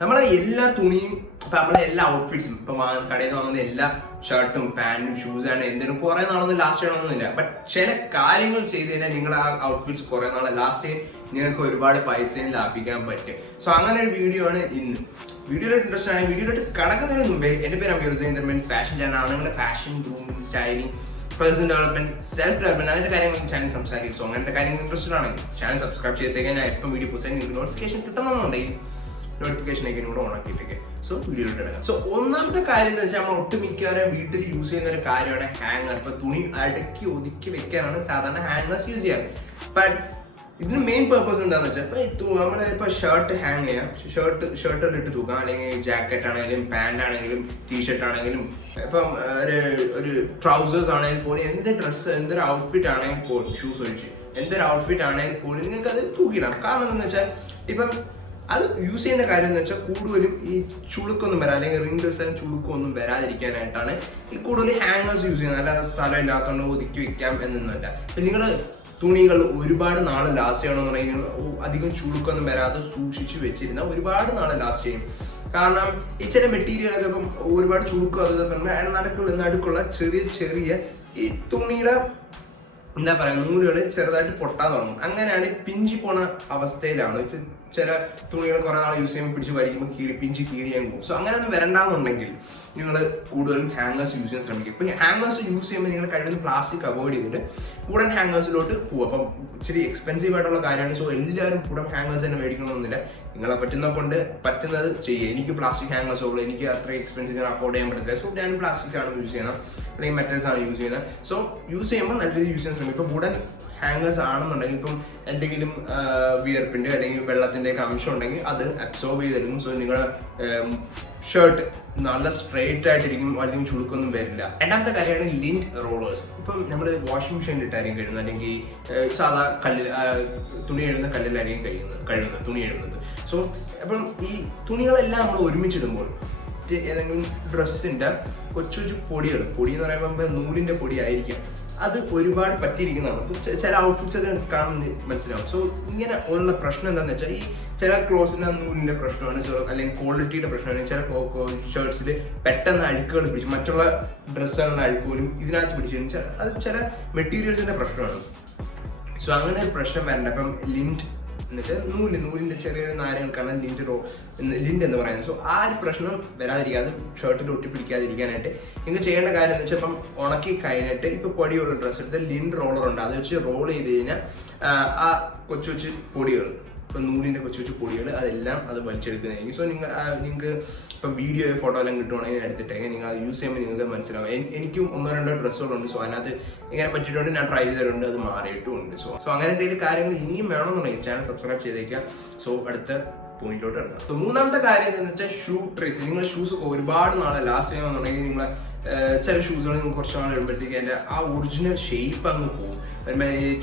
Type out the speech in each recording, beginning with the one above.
നമ്മളെ എല്ലാ തുണിയും ഇപ്പൊ നമ്മളെ എല്ലാ ഔട്ട്ഫിറ്റ്സും ഇപ്പൊ കടയിൽ നിന്ന് വാങ്ങുന്ന എല്ലാ ഷർട്ടും പാന്റും ഷൂസാണ് എന്തെങ്കിലും കുറെ നാളൊന്നും ലാസ്റ്റ് ചെയ്യണമെന്നില്ല. ബട്ട് ചില കാര്യങ്ങൾ ചെയ്ത് കഴിഞ്ഞാൽ നിങ്ങൾ ആ ഔട്ട്ഫിറ്റ്സ് കുറെ നാളെ ലാസ്റ്റ് ചെയ്യും, നിങ്ങൾക്ക് ഒരുപാട് പൈസയും ലാഭിക്കാൻ പറ്റും. സോ അങ്ങനെ ഒരു വീഡിയോ ആണ് ഇന്ന്. വീഡിയോയിലോട്ട് ഇൻട്രസ്റ്റ് ആണ്. വീഡിയോയിലോട്ട് കടക്കുന്നതിന് മുമ്പേ എന്റെ പേര് അമീർ ഫാഷൻ ചാനലാണ്. നിങ്ങളുടെ fashion grooming styling personal development self development അങ്ങനത്തെ കാര്യങ്ങൾ ചാനൽ സംസാരിക്കും. സോ അങ്ങനത്തെ കാര്യങ്ങൾ ഇൻട്രസ്റ്റഡ് ആണെങ്കിൽ ചാനൽ സബ്സ്ക്രൈബ് ചെയ്തേക്കാൻ ഞാൻ എപ്പം വീഡിയോ പോസ്റ്റ് നിങ്ങൾക്ക് നോട്ടിഫിക്കേഷൻ കിട്ടുന്നുണ്ടെങ്കിൽ നോട്ടിഫിക്കേഷൻ ഒക്കെ കൂടെ ഓൺ ആക്കിയിട്ടേക്ക്. സോ വീഡിയോയിലോട്ട് എടുക്കാം. സോ ഒന്നാമത്തെ കാര്യം എന്താ വെച്ചാൽ നമ്മൾ ഒട്ടുമിക്കവാറും വീട്ടിൽ യൂസ് ചെയ്യുന്ന ഒരു കാര്യമാണ് ഹാങ്ങർ. ഇപ്പൊ തുണി അടക്കി ഒതുക്കി വെക്കാനാണ് സാധാരണ ഹാങ്ങേഴ്സ് യൂസ് ചെയ്യാറ്. ബട്ട് ഇതിന് മെയിൻ പർപ്പസ് എന്താണെന്ന് വെച്ചാൽ ഇപ്പൊ നമ്മളിപ്പോ ഷർട്ട് ഹാങ് ചെയ്യാം, ഷർട്ടിൽ ഇട്ട് തൂക്കാം, അല്ലെങ്കിൽ ജാക്കറ്റ് ആണെങ്കിലും പാന്റ് ആണെങ്കിലും ടീഷർട്ട് ആണെങ്കിലും ഇപ്പം ഒരു ട്രൗസേഴ്സ് ആണെങ്കിൽ പോലും എന്ത് ഡ്രസ്സ് എന്തൊരു ഔട്ട്ഫിറ്റ് ആണെങ്കിൽ പോലും ഷൂസ് ഒഴിച്ച് എന്തൊരു ഔട്ട്ഫിറ്റ് ആണെങ്കിൽ പോലും നിങ്ങൾക്ക് അത് തൂക്കിടാം. കാരണം എന്താണെന്ന് വെച്ചാൽ ഇപ്പം അത് യൂസ് ചെയ്യുന്ന കാര്യം എന്ന് വെച്ചാൽ കൂടുതലും ഈ ചുളുക്കൊന്നും വരാം, അല്ലെങ്കിൽ റിംഗ്സ് ചുളുക്കൊന്നും വരാതിരിക്കാനായിട്ടാണ് ഈ കൂടുതൽ ഹാങ്ങേഴ്സ് യൂസ് ചെയ്യുന്നത്. അല്ലാതെ സ്ഥലം ഇല്ലാത്തതുകൊണ്ട് ഒതുക്കി വെക്കാം എന്നൊന്നുമല്ല. ഇപ്പം നിങ്ങൾ തുണികൾ ഒരുപാട് നാൾ ലാസ്റ്റ് ചെയ്യണമെന്നുണ്ടെങ്കിൽ അധികം ചുളുക്കൊന്നും വരാതെ സൂക്ഷിച്ച് വെച്ചിരുന്ന ഒരുപാട് നാൾ ലാസ്റ്റ് ചെയ്യും. കാരണം ഈ ചില മെറ്റീരിയലൊക്കെ ഇപ്പം ഒരുപാട് ചുളുക്കം അതൊക്കെ നടുക്കുള്ള ചെറിയ ചെറിയ ഈ തുണിയുടെ എന്താ പറയുക നൂലുകൾ ചെറുതായിട്ട് പൊട്ടാൻ തുടങ്ങും. അങ്ങനെയാണ് പിഞ്ചി പോണ അവസ്ഥയിലാണ്. ചില തുണികൾ കുറെ നാൾ യൂസ് ചെയ്യുമ്പോൾ പിടിച്ച് വലിക്കുമ്പോൾ പിഞ്ചി കീറിയാൻ പോകും. സോ അങ്ങനെ ഒന്നും വരണ്ടാന്നുണ്ടെങ്കിൽ നിങ്ങൾ കൂടുതലും ഹാങ്ങേഴ്സ് യൂസ് ചെയ്യാൻ ശ്രമിക്കും. ഇപ്പൊ ഹാങ്ങേഴ്സ് യൂസ് ചെയ്യുമ്പോൾ നിങ്ങൾ കഴിയുന്ന പ്ലാസ്റ്റിക് അവോയ്ഡ് ചെയ്തിട്ട് വുഡൻ ഹാങ്ങേഴ്സിലോട്ട് പോകും. അപ്പം ഇച്ചിരി എക്സ്പെൻസീവ് ആയിട്ടുള്ള കാര്യമാണ്. സോ എല്ലാവരും വുഡൻ ഹാങ്ങേഴ്സ് തന്നെ മേടിക്കണമെന്നില്ല. നിങ്ങളെ പറ്റുന്നത് ചെയ്യുക. എനിക്ക് പ്ലാസ്റ്റിക് ഹാങ്ങേഴ്സ് ഉള്ളൂ, എനിക്ക് അത്ര എക്സ്പെൻസീവ് അഫോർഡ് ചെയ്യാൻ പറ്റില്ല. സോ ഞാൻ പ്ലാസ്റ്റിക്സ് ആണ് യൂസ് ചെയ്യണം, അല്ലെങ്കിൽ മെറ്റൽസ് ആണ് യൂസ് ചെയ്യുന്നത്. സോ യൂസ് ചെയ്യുമ്പോൾ നല്ല രീതിയിൽ യൂസ് ചെയ്യാൻ ശ്രമിക്കും. ഇപ്പൊ വുഡൻ ഹാങ്ങേഴ്സ് ആണെന്നുണ്ടെങ്കിൽ ഇപ്പം എന്തെങ്കിലും വിയർപ്പിന്റെ അല്ലെങ്കിൽ വെള്ളത്തിന്റെ ഒക്കെ അംശം ഉണ്ടെങ്കിൽ അത് അബ്സോർബ് ചെയ്തെടുക്കും. സോ നിങ്ങളുടെ ഷർട്ട് നല്ല സ്ട്രെയിറ്റ് ആയിട്ടിരിക്കും, അധികം ചുളുക്കൊന്നും വരില്ല. രണ്ടാമത്തെ കാര്യമാണ് ലിന്റ് റോളേഴ്സ്. ഇപ്പം നമ്മൾ വാഷിംഗ് മെഷീനിൽ ഇട്ടായിരിക്കും കഴുകുന്നത്, അല്ലെങ്കിൽ സാധാ കല്ലിൽ തുണി എഴുതുന്ന കല്ലിലായിരിക്കും കഴുകുന്നത് തുണി എഴുതുന്നത്. സോ അപ്പം ഈ തുണികളെല്ലാം നമ്മൾ ഒരുമിച്ചിടുമ്പോൾ ഏതെങ്കിലും ഡ്രസ്സിന്റെ കൊച്ചു പൊടി എന്ന് പറയുമ്പോൾ നൂലിന്റെ പൊടി ആയിരിക്കാം, അത് ഒരുപാട് പറ്റിയിരിക്കുന്നതാണ്. ചില ഔട്ട്ഫിറ്റ്സ് ഒക്കെ കാണുന്നത് മനസ്സിലാവും. സോ ഇങ്ങനെ ഉള്ള പ്രശ്നം എന്താണെന്ന് വെച്ചാൽ ഈ ചില ക്ലോസിന്റെ നൂലിന്റെ പ്രശ്നമാണ്, അല്ലെങ്കിൽ ക്വാളിറ്റിയുടെ പ്രശ്നമാണ്. ചില ഷർട്ട്സിൽ പെട്ടെന്ന് അഴുക്കുകൾ പിടിച്ചു, മറ്റുള്ള ഡ്രസ്സുകളുടെ അഴുക്ക് പോലും ഇതിനകത്ത് പിടിച്ചു. അത് ചില മെറ്റീരിയൽസിന്റെ പ്രശ്നമാണ്. സോ അങ്ങനെ ഒരു പ്രശ്നം വരണ്ട. അപ്പം ലിന്റ് എന്നിട്ട് നൂലിന്റെ ചെറിയൊരു നാരങ്ങൾക്കാണ് ലിന്റ് എന്ന് പറയുന്നത്. സോ ആ ഒരു പ്രശ്നം വരാതിരിക്കാതെ ഷർട്ടിൽ ഒട്ടിപ്പിടിക്കാതിരിക്കാനായിട്ട് നിങ്ങൾ ചെയ്യേണ്ട കാര്യം എന്ന് വെച്ചാൽ ഇപ്പം ഉണക്കി കഴിഞ്ഞിട്ട് ഇപ്പൊ പൊടിയുള്ള ഡ്രസ്സ് എടുത്ത് ലിന്റ് റോളർ ഉണ്ട്, അത് വെച്ച് റോൾ ചെയ്ത് കഴിഞ്ഞാൽ ആ കൊച്ചു പൊടികൾ, ഇപ്പം നൂലിന്റെ കൊച്ചു പൊടികൾ അതെല്ലാം അത് വലിച്ചെടുക്കുന്നതായിരിക്കും. സോ നിങ്ങൾക്ക് ഇപ്പം വീഡിയോ ഫോട്ടോ എല്ലാം കിട്ടുവാണെങ്കിൽ എടുത്തിട്ടെങ്കിൽ നിങ്ങൾ അത് യൂസ് ചെയ്യുമ്പോൾ നിങ്ങൾക്ക് മനസ്സിലാവും. എനിക്കും 1-2 ഡ്രസ്സുകളുണ്ട്. സോ അതിനകത്ത് ഇങ്ങനെ പറ്റിയിട്ടുണ്ട്, ഞാൻ ട്രൈ ചെയ്തിട്ടുണ്ട്, അത് മാറിയിട്ടുമുണ്ട്. സോ അങ്ങനെ എന്തെങ്കിലും കാര്യങ്ങൾ ഇനിയും വേണമെന്നുണ്ടെങ്കിൽ ചാനൽ സബ്സ്ക്രൈബ് ചെയ്തേക്കാം. സോ അടുത്ത പോയിന്റിലോട്ട് എടുക്കാം. സോ മൂന്നാമത്തെ കാര്യം എന്താണെന്ന് വെച്ചാൽ ഷൂ ട്രേസ്. നിങ്ങൾ ഷൂസ് ഒരുപാട് നാളെ ലാസ്റ്റ് ചെയ്യണമെന്നുണ്ടെങ്കിൽ നിങ്ങൾ ചില ഷൂസുകൾ നിങ്ങൾ കുറച്ച് നാൾ ഇടുമ്പോഴത്തേക്ക് അതിൻ്റെ ആ ഒറിജിനൽ ഷേപ്പ് അങ്ങ് പോകും.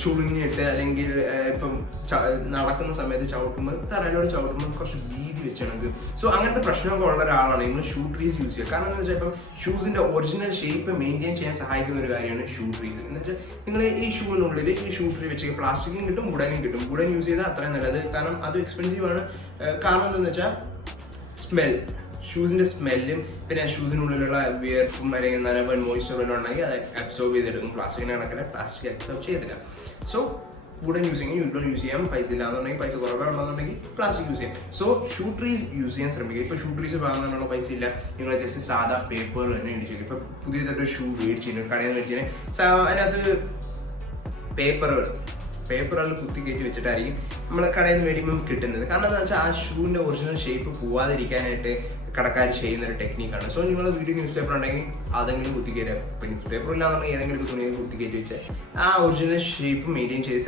ചുളുങ്ങിയിട്ട് അല്ലെങ്കിൽ ഇപ്പം നടക്കുന്ന സമയത്ത് തറയിലോട് ചവിട്ടുമ്പോൾ കുറച്ച് വീതി വെച്ചാണെങ്കിൽ. സോ അങ്ങനത്തെ പ്രശ്നമൊക്കെ ഉള്ള ഒരാളാണ് നിങ്ങൾ ഷൂ ട്രീസ് യൂസ് ചെയ്യുക. കാരണം എന്താ വെച്ചാൽ ഇപ്പം ഷൂസിന്റെ ഒറിജിനൽ ഷേപ്പ് മെയിൻറ്റെയിൻ ചെയ്യാൻ സഹായിക്കുന്ന ഒരു കാര്യമാണ് ഷൂ ട്രീസ്. എന്ന് വെച്ചാൽ നിങ്ങൾ ഈ ഷൂവിനുള്ളിൽ ഈ ഷൂ ട്രീ വെച്ച് പ്ലാസ്റ്റിക്കും കിട്ടും, വുഡനും കിട്ടും. വുഡൻ യൂസ് ചെയ്താൽ അത്രയും നല്ലത്, കാരണം അത് എക്സ്പെൻസീവ് ആണ്. കാരണം എന്താണെന്ന് വെച്ചാൽ സ്മെൽ, ഷൂസിന്റെ സ്മെല്ലും പിന്നെ ഷൂസിനുള്ളിലുള്ള വിയർപ്പും അല്ലെങ്കിൽ നനവ് മോയ്സ്ചറും ഉണ്ടെങ്കിൽ അത് അബ്സോർബ് ചെയ്തെടുക്കും. പ്ലാസ്റ്റിക്കിന്റെ കണക്കിൽ പ്ലാസ്റ്റിക് അബ്സോർബ് ചെയ്തില്ല. സോ വുഡൻ യൂസ് ചെയ്യാം. പൈസ ഇല്ലാന്നുണ്ടെങ്കിൽ, പൈസ കുറവാണെന്നുണ്ടെങ്കിൽ പ്ലാസ്റ്റിക് യൂസ് ചെയ്യാം. സോ ഷൂ ട്രീസ് യൂസ് ചെയ്യാൻ ശ്രമിക്കുക. ഇപ്പൊ ഷൂ ട്രീസ് വാങ്ങാനുള്ള പൈസ ഇല്ല, നിങ്ങൾ ജസ്റ്റ് സാധാ പേപ്പർ തന്നെ മേടിച്ചു. ഇപ്പൊ പുതിയതായിട്ട് ഷൂ മേടിച്ചിട്ടുണ്ട്, കടയിൽ നിന്ന് മേടിച്ചതിന് അതിനകത്ത് പേപ്പറുകൾ കുത്തി കയറ്റി വെച്ചിട്ടായിരിക്കും നമ്മൾ കടയിൽ നിന്ന് മേടിക്കുമ്പോൾ കിട്ടുന്നത്. കാരണം എന്താ വെച്ചാൽ ആ ഷൂവിൻ്റെ ഒറിജിനൽ ഷേപ്പ് പോവാതിരിക്കാനായിട്ട് കടക്കാർ ചെയ്യുന്ന ഒരു ടെക്നിക്കാണ്. സോ നിങ്ങൾ വീഡിയോ ന്യൂസ് പേപ്പർ ഉണ്ടെങ്കിൽ അതെങ്കിലും കുത്തി കയറ്റുക. ഇപ്പം ന്യൂസ് പേപ്പർ ഇല്ലാന്നുണ്ടെങ്കിൽ ഏതെങ്കിലും തുണിയിൽ കുത്തി കയറ്റി വെച്ചാൽ ആ ഒറിജിനൽ ഷേപ്പ് മെയിൻറ്റെയിൻ ചെയ്ത്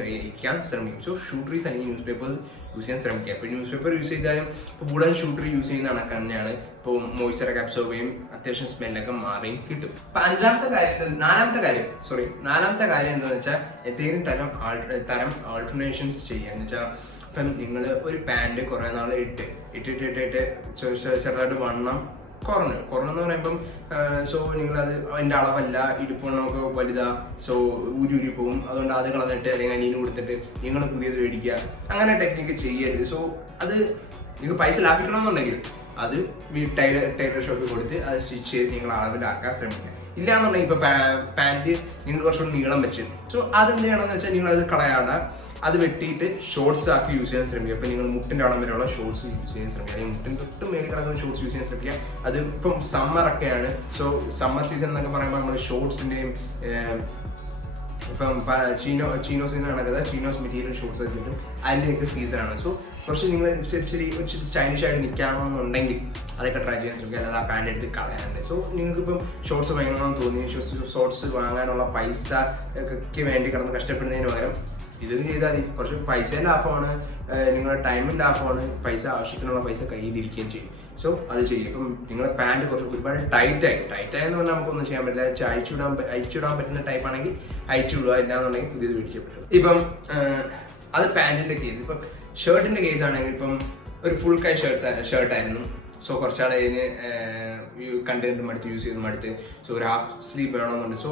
ശ്രമിക്കും. സോ ഷൂ ട്രീസ് അല്ലെങ്കിൽ ന്യൂസ് പേപ്പർ യൂസ് ചെയ്യാൻ ശ്രമിക്കുക. ഇപ്പോൾ ന്യൂസ് പേപ്പർ യൂസ് ചെയ്താലും ഇപ്പോൾ വുഡൻ ഷൂ ട്രീ യൂസ് ചെയ്യുന്ന കണക്ക് തന്നെയാണ്. ഇപ്പോൾ മോയ്സ്ചറൊക്കെ അബ്സോർബ് ചെയ്യും, അത്യാവശ്യം സ്മെല്ലൊക്കെ മാറിയും കിട്ടും. അപ്പം നാലാമത്തെ കാര്യം എന്താണെന്ന് വെച്ചാൽ എന്തെങ്കിലും തരം ആൾട്ടർനേഷൻസ് ചെയ്യുക. എന്ന് വെച്ചാൽ ഇപ്പം നിങ്ങൾ ഒരു പാൻറ് കുറേ നാൾ ഇട്ടിട്ട് ചെറുതായിട്ട് വണ്ണം കുറഞ്ഞെന്ന് പറയുമ്പം സോ നിങ്ങളത് അതിൻ്റെ അളവല്ല, ഇടുപ്പൊണ്ണമൊക്കെ വലുതാ, സോ ഉരുരി പോകും. അതുകൊണ്ട് അത് കളഞ്ഞിട്ട് അല്ലെങ്കിൽ അനിയന് കൊടുത്തിട്ട് നിങ്ങൾ പുതിയത് മേടിക്കുക, അങ്ങനെ ടെക്നിക്ക് ചെയ്യരുത്. സോ അത് നിങ്ങൾക്ക് പൈസ ലാഭിക്കണമെന്നുണ്ടെങ്കിൽ അത് ടൈലർ ഷോപ്പിൽ കൊടുത്ത് അത് സ്റ്റിച്ച് ചെയ്ത് നിങ്ങൾ അളവിലാക്കാൻ ശ്രമിക്കുക. ഇല്ലാന്നുണ്ടെങ്കിൽ ഇപ്പോൾ പാൻറ്റ് നിങ്ങൾ കുറച്ചുകൂടി നീളം വെച്ച് സോ അതെന്ത് ചെയ്യണമെന്ന് വെച്ചാൽ നിങ്ങൾ അത് കളയാതെ അത് വെട്ടിയിട്ട് ഷോർട്സ് ആക്കി യൂസ് ചെയ്യാൻ ശ്രമിക്കുക. അപ്പോൾ നിങ്ങൾ മുട്ടിൻ്റെ അളം വരെയുള്ള ഷോർട്സ് യൂസ് ചെയ്യാൻ ശ്രമിക്കുക, അല്ലെങ്കിൽ മുട്ടിന് തൊട്ട് മേളിൽ കിടക്കുന്ന ഷോർട്സ് യൂസ് ചെയ്യാൻ ശ്രമിക്കുക. അത് ഇപ്പം സമ്മറൊക്കെയാണ്. സോ സമ്മർ സീസൺ എന്നൊക്കെ പറയുമ്പോൾ നമ്മൾ ഷോർട്സിൻ്റെയും ഇപ്പം ചീനോസ് നടക്കുന്നത് ചീനോസ് മെറ്റീരിയൽ ഷോർട്സ് വെച്ചിട്ടും അതിൻ്റെയൊക്കെ സീസണാണ്. സോ കുറച്ച് നിങ്ങൾ ശരി സ്റ്റൈലിഷ് ആയിട്ട് നിൽക്കണമെന്നുണ്ടെങ്കിൽ അതൊക്കെ ട്രൈ ചെയ്യാൻ ശ്രമിക്കുക, അല്ലാതെ ആ പാൻറ് എടുത്ത് കളയാനുണ്ട്. സോ നിങ്ങൾക്കിപ്പം ഷോർട്സ് വാങ്ങണമെന്ന് തോന്നി ഷോർട്സ് വാങ്ങാനുള്ള പൈസക്ക് വേണ്ടി കിടന്ന് കഷ്ടപ്പെടുന്നതിന് പകരം ഇതൊന്നും ചെയ്താൽ മതി. കുറച്ച് പൈസ ലാഭമാണ്, നിങ്ങളുടെ ടൈമും ലാഭമാണ്, പൈസ ആവശ്യത്തിനുള്ള പൈസ കയ്യിലിരിക്കുകയും ചെയ്യും. സോ അത് ചെയ്യും. ഇപ്പം നിങ്ങളുടെ പാൻറ് കുറച്ച് ഒരുപാട് ടൈറ്റായെന്ന് പറഞ്ഞാൽ നമുക്കൊന്നും ചെയ്യാൻ പറ്റില്ല. അയച്ചുവിടാൻ പറ്റുന്ന ടൈപ്പ് ആണെങ്കിൽ അയച്ചുവിടുക, ഇല്ലാന്നുണ്ടെങ്കിൽ പുതിയത് മേടിക്കപ്പെട്ടു. ഇപ്പം അത് പാൻറ്റിൻ്റെ കേസ്. ഇപ്പം ഷർട്ടിൻ്റെ കേസ് ആണെങ്കിൽ ഇപ്പം ഒരു ഫുൾ കൈ ഷർട്ടായിരുന്നു. സോ കുറച്ചാൾ അതിന് കണ്ടന്റ് മടുത്ത് യൂസ് ചെയ്ത് മടുത്ത് സോ ഒരു ഹാഫ് സ്ലീവ് വേണമെന്നുണ്ട്. സോ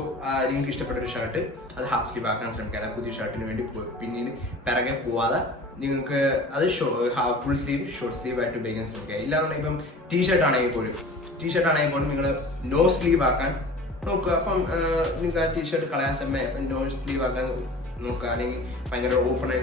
നിങ്ങൾക്ക് ഇഷ്ടപ്പെട്ട ഒരു ഷർട്ട് അത് ഹാഫ് സ്ലീവ് ആക്കാൻ ശ്രമിക്കുക, പുതിയ ഷർട്ടിന് വേണ്ടി പിന്നീട് പിറകെ പോവാതെ നിങ്ങൾക്ക് അത് ഫുൾ സ്ലീവ് ഷോർട്ട് സ്ലീവ് ആയിട്ട് ഉപയോഗിക്കാൻ ശ്രമിക്കുക. ഇല്ലാന്നുണ്ടെങ്കിൽ ഇപ്പം ടീഷർട്ട് ആണെങ്കിൽ പോലും നിങ്ങൾ നോ സ്ലീവ് ആക്കാൻ നോക്കുക. അപ്പം നിങ്ങൾക്ക് ആ ടീഷർട്ട് കളയാൻ സമയം നോ സ്ലീവ് ആക്കാൻ നോക്കുക. അല്ലെങ്കിൽ ഭയങ്കര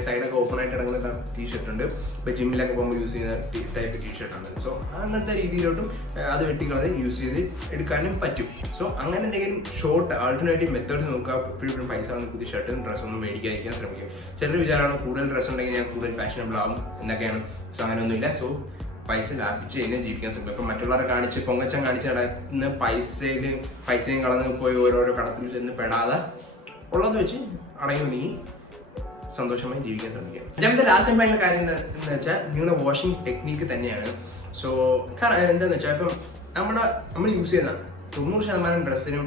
സൈഡൊക്കെ ഓപ്പൺ ആയിട്ട് കിടക്കുന്ന ടീഷർട്ട് ഉണ്ട്, ഇപ്പോൾ ജിമ്മിലൊക്കെ പോകുമ്പോൾ യൂസ് ചെയ്യുന്ന ടൈപ്പ് ടീഷർട്ട് ഉണ്ട്. സോ അങ്ങനത്തെ രീതിയിലോട്ടും അത് വെട്ടിക്കളത് യൂസ് ചെയ്ത് എടുക്കാനും പറ്റും. സോ അങ്ങനെ എന്തെങ്കിലും ഷോർട്ട് ആൾട്ടർനേറ്റീവ് മെത്തേഡ്സ് നോക്കുക. എപ്പോഴും പൈസ വന്ന് പുതിയ ഷർട്ടും ഡ്രസ്സൊന്നും മേടിക്കാതിരിക്കാൻ ശ്രമിക്കുക. ചിലർ വിചാരമാണ് കൂടുതൽ ഡ്രസ്സ് ഉണ്ടെങ്കിൽ ഞാൻ കൂടുതൽ ഫാഷനബിൾ ആവും എന്നൊക്കെയാണ്. സോ അങ്ങനെയൊന്നുമില്ല. സോ പൈസ ലാഭിച്ച് കഴിഞ്ഞാൽ ജീവിക്കാൻ ശ്രമിക്കുക. ഇപ്പം മറ്റുള്ളവരെ കാണിച്ച് പൊങ്ങച്ചം കാണിച്ച് നടക്കുന്ന പൈസയും കളന്ന് പോയി ഓരോരോ കടത്തിൽ ചെന്ന് പെടാതെ ഉള്ളത് വെച്ച് അടങ്ങി നീ സന്തോഷമായി ജീവിക്കാൻ ശ്രമിക്കുക. രണ്ടാമത്തെ ലാസ്റ്റ് ആയിട്ടുള്ള കാര്യം എന്ന് വെച്ചാൽ നിങ്ങളുടെ വാഷിംഗ് ടെക്നീക്ക് തന്നെയാണ്. സോ കാരണം എന്താണെന്ന് വെച്ചാൽ ഇപ്പം നമ്മൾ യൂസ് ചെയ്യുന്ന 90% ഡ്രസ്സിനും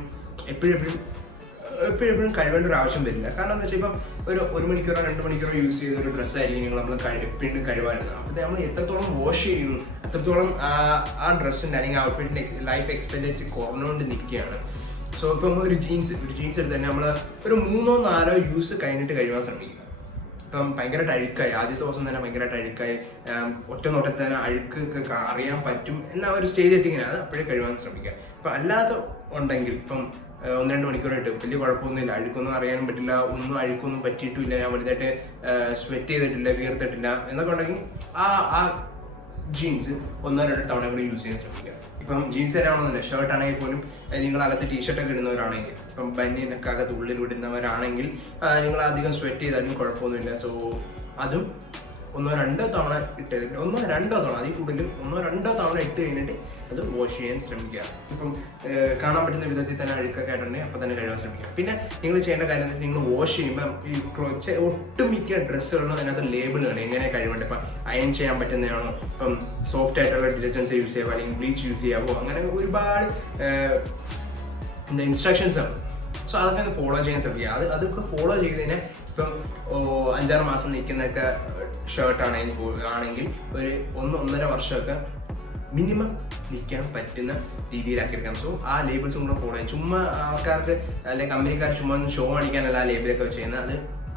എപ്പോഴും കഴിവേണ്ട ഒരു ആവശ്യം വരില്ല. കാരണം എന്താ വെച്ചാൽ ഇപ്പം ഒരു മണിക്കൂറോ 2 മണിക്കൂറോ യൂസ് ചെയ്ത ഒരു ഡ്രസ്സായിരിക്കും നമ്മൾ എപ്പോഴും കഴിവായിരുന്നത്. അപ്പോൾ നമ്മൾ എത്രത്തോളം വാഷ് ചെയ്യുന്നു അത്രത്തോളം ആ ഡ്രസ്സിൻ്റെ അല്ലെങ്കിൽ ഔട്ട്ഫിറ്റിൻ്റെ ലൈഫ് എക്സ്പെൻഡിച്ചർ കുറഞ്ഞുകൊണ്ട് നിൽക്കുകയാണ്. സോ ഇപ്പം ഒരു ജീൻസ് എടുത്ത് തന്നെ നമ്മൾ ഒരു 3-4 യൂസ് കഴിഞ്ഞിട്ട് കഴിവാൻ ശ്രമിക്കുക. ഇപ്പം ഭയങ്കരമായിട്ട് അഴുക്കായി, ആദ്യത്തെ ദിവസം തന്നെ ഭയങ്കരമായിട്ട് അഴുക്കായി, ഒറ്റ നോട്ടത്തിൽ തന്നെ അഴുക്കൊക്കെ അറിയാൻ പറ്റും എന്ന ഒരു സ്റ്റേജ് എത്തിക്കുന്നത് അത് അപ്പോഴേ കഴിവാൻ ശ്രമിക്കുക. ഇപ്പം അല്ലാതെ ഉണ്ടെങ്കിൽ ഇപ്പം 1-2 മണിക്കൂറായിട്ട് വലിയ കുഴപ്പമൊന്നുമില്ല, അഴുക്കൊന്നും അറിയാനും പറ്റില്ല, ഒന്നും അഴുക്കൊന്നും പറ്റിയിട്ടില്ല, ഞാൻ വലുതായിട്ട് സ്വെറ്റ് ചെയ്തിട്ടില്ല, വീർത്തിട്ടില്ല എന്നൊക്കെ ഉണ്ടെങ്കിൽ ആ ജീൻസ് 1-2 തവണ കൂടി യൂസ് ചെയ്യാൻ ശ്രമിക്കുക. ഇപ്പം ജീൻസ് തരാണെന്നില്ല, ഷർട്ട് ആണെങ്കിൽ പോലും നിങ്ങൾ അകത്ത് ടീഷർട്ടൊക്കെ ഇടുന്നവരാണെങ്കിൽ, ഇപ്പം ബനിയനൊക്കെ അകത്ത് ഉള്ളിൽ ഇടുന്നവരാണെങ്കിൽ നിങ്ങൾ അധികം സ്വെറ്റ് ചെയ്താലും കുഴപ്പമൊന്നുമില്ല. സോ അതും 1-2 തവണ ഇട്ട് 1-2 തവണ അതിൽ കൂടുതൽ 1-2 തവണ ഇട്ട് കഴിഞ്ഞിട്ട് അത് വാഷ് ചെയ്യാൻ ശ്രമിക്കുക. ഇപ്പം കാണാൻ പറ്റുന്ന വിധത്തിൽ തന്നെ അഴുക്കൊക്കെ ആയിട്ടുണ്ടെങ്കിൽ അപ്പം തന്നെ കഴുകാൻ ശ്രമിക്കുക. പിന്നെ നിങ്ങൾ ചെയ്യേണ്ട കാര്യം നിങ്ങൾ വാഷ് ചെയ്യുമ്പം ഈ ഒട്ടുമിക്ക ഡ്രസ്സുകളിലും അതിനകത്ത് ലേബിൾ ആണ് എങ്ങനെ കഴിവേണ്ടത്. ഇപ്പം അയൺ ചെയ്യാൻ പറ്റുന്നതാണോ, ഇപ്പം സോഫ്റ്റ് ആയിട്ടുള്ള ഡിറ്റർജൻസ് യൂസ് ചെയ്യാമോ അല്ലെങ്കിൽ ബ്ലീച്ച് യൂസ് ചെയ്യാമോ, അങ്ങനെ ഒരുപാട് ഇൻസ്ട്രക്ഷൻസ് ആണ്. സോ അതൊക്കെ ഒന്ന് ഫോളോ ചെയ്യാൻ ശ്രമിക്കുക. അതൊക്കെ ഫോളോ ചെയ്തതിന് ഇപ്പം 5-6 മാസം നിൽക്കുന്നൊക്കെ ഷർട്ട് ആണെങ്കിൽ ഒരു 1-1.5 വർഷമൊക്കെ മിനിമം നിൽക്കാൻ പറ്റുന്ന രീതിയിലാക്കി എടുക്കാം. സോ ആ ലേബിൾസും കൂടെ ഫോളോ ചെയ്യും. ചുമ്മാ ആൾക്കാർക്ക് അല്ലെങ്കിൽ കമ്പനിക്കാർ ചുമ്മാ ഷോ കാണിക്കാനല്ല ആ ലേബിളൊക്കെ വെച്ച് ചെയ്യുന്നത്. അത്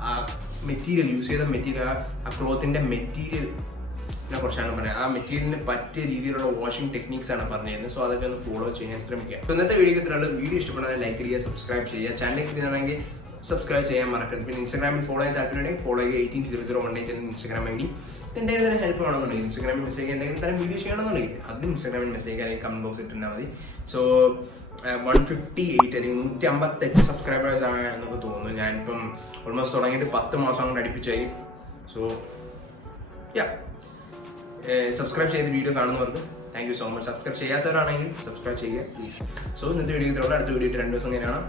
ആ മെറ്റീരിയൽ യൂസ് ചെയ്ത മെറ്റീരിയൽ, ആ ക്ലോത്തിൻ്റെ മെറ്റീരിയലിനെ കുറിച്ചാണ് പറയുന്നത്. ആ മെറ്റീരിയലിന് പറ്റിയ രീതിയിലുള്ള വാഷിംഗ് ടെക്നിക്സ് ആണ് പറഞ്ഞു തരുന്നത്. സോ അതൊക്കെ ഒന്ന് ഫോളോ ചെയ്യാൻ ശ്രമിക്കുക. സോ ഇന്നത്തെ വീഡിയോ ഇഷ്ടപ്പെടാൻ ലൈക്ക് ചെയ്യുക, സബ്സ്ക്രൈബ് ചെയ്യുക, ചാനലിലേക്ക് കിട്ടുകയാണെങ്കിൽ സബ്സ്ക്രൈബ് ചെയ്യാൻ മറക്കരുത്. പിന്നെ ഇൻസ്റ്റാഗ്രാമിൽ ഫോളോ ചെയ്യാൻ താല്പര്യമുണ്ടെങ്കിൽ ഫോളോ ചെയ്യുക. 180018 ഇൻസ്റ്റാഗ്രാം ഐ ഡി. എന്തെങ്കിലും തന്നെ ഹെൽപ്പ് വേണമെന്നുണ്ടെങ്കിൽ ഇൻസ്റ്റാഗ്രാമിൽ മെസ്സേജ് എന്തെങ്കിലും തരം വീഡിയോ ചെയ്യണമെന്നുണ്ടെങ്കിൽ അതും ഇൻസ്റ്റാഗ്രാമിൽ മെസ്സേജ് അല്ലെങ്കിൽ കമന്റ് ബോക്സ് ഇട്ടുണ്ടാൽ മതി. സോ 158 അല്ലെങ്കിൽ 158 സബ്സ്ക്രൈബേഴ്സ് ആണെന്നൊക്കെ തോന്നുന്നു. ഞാനിപ്പം ഓൾമോസ്റ്റ് തുടങ്ങിയിട്ട് 10 മാസം കൊണ്ട് അടുപ്പിച്ചായി. സോ സബ്സ്ക്രൈബ് ചെയ്ത് വീഡിയോ കാണുന്നവർക്ക് thank you so much. Subscribe ചെയ്യാത്തവരാണെങ്കിൽ സബ്സ്ക്രൈബ് ചെയ്യുക പ്ലീസ്. സോ ഇന്നത്തെ വീഡിയോ ഇത്രയുള്ള അടുത്ത വീഡിയോ 2 ദിവസം കഴിഞ്ഞാണ്.